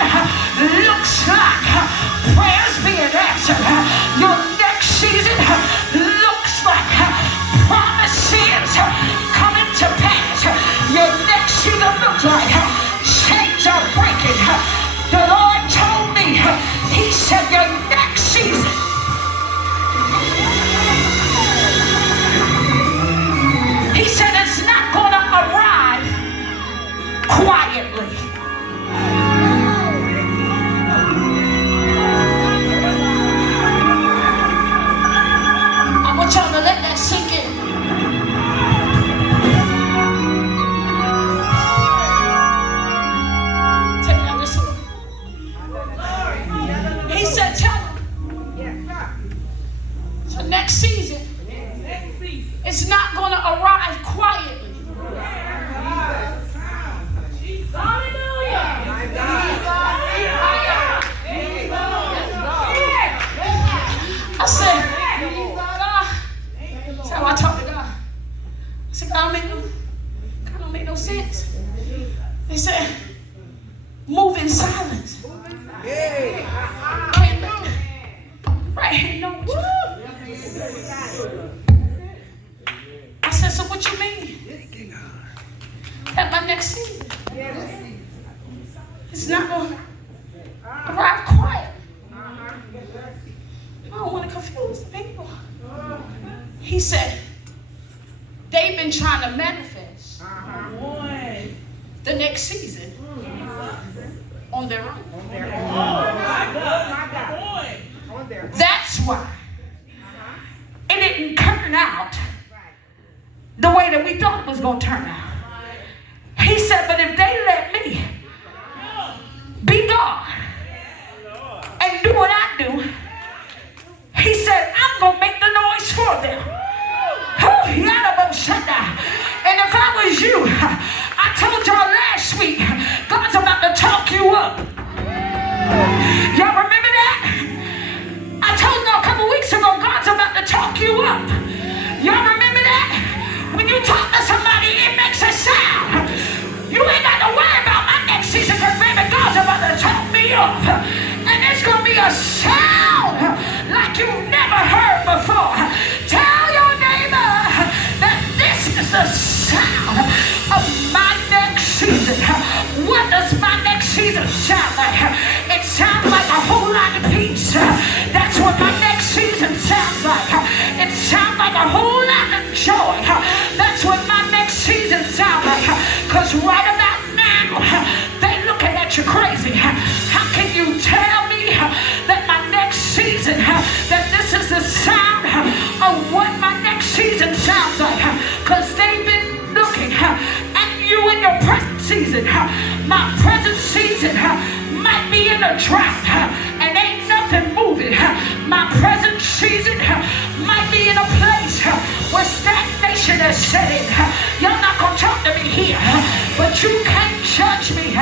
looks like prayers being answered. Your next season looks like promises coming to pass. Your next season looks like chains are breaking. The Lord told me, he said your next season, he said it's not going to arrive quietly. I want y'all to let that sink in. Take that, listen. He said, tell him. So next season, it's not going to arrive quietly. Hallelujah. I said, God, that's how I talk to God. I said, God don't make no sense. They said, move in silence. Can't right here, no. I said, so what you mean? That my next season, it's not going to arrive quiet. I don't want to confuse the people. He said, they've been trying to manifest the next season on their own. That's why it didn't turn out the way that we thought it was going to turn out. He said, but if they let me be God and do what I do, he said, I'm going to make the noise for them. And if I was you, I told y'all last week, God's about to talk you up. Y'all remember that? I told y'all a couple weeks ago, God's about to talk you up. Y'all remember that? When you talk to somebody, it makes a sound. You ain't got to worry about my next season, because baby, God's about to talk me up. And it's going to be a sound like you've never heard before. Tell your neighbor that this is the sound of my next season. What does my next season sound like? It sounds like a whole lot of peace. That's what my next season sounds like. It sounds like a whole lot of joy. That's what my next season sounds like. Because right about now, they looking at you crazy. How can you tell me that my next season, that this is the sound of what my next season sounds like? Because they've been looking at you in your present season. My present season might be in a drought and ain't nothing moving. My present season might be in a place where stagnation is setting. Y'all not gonna talk to me here, but you can't judge me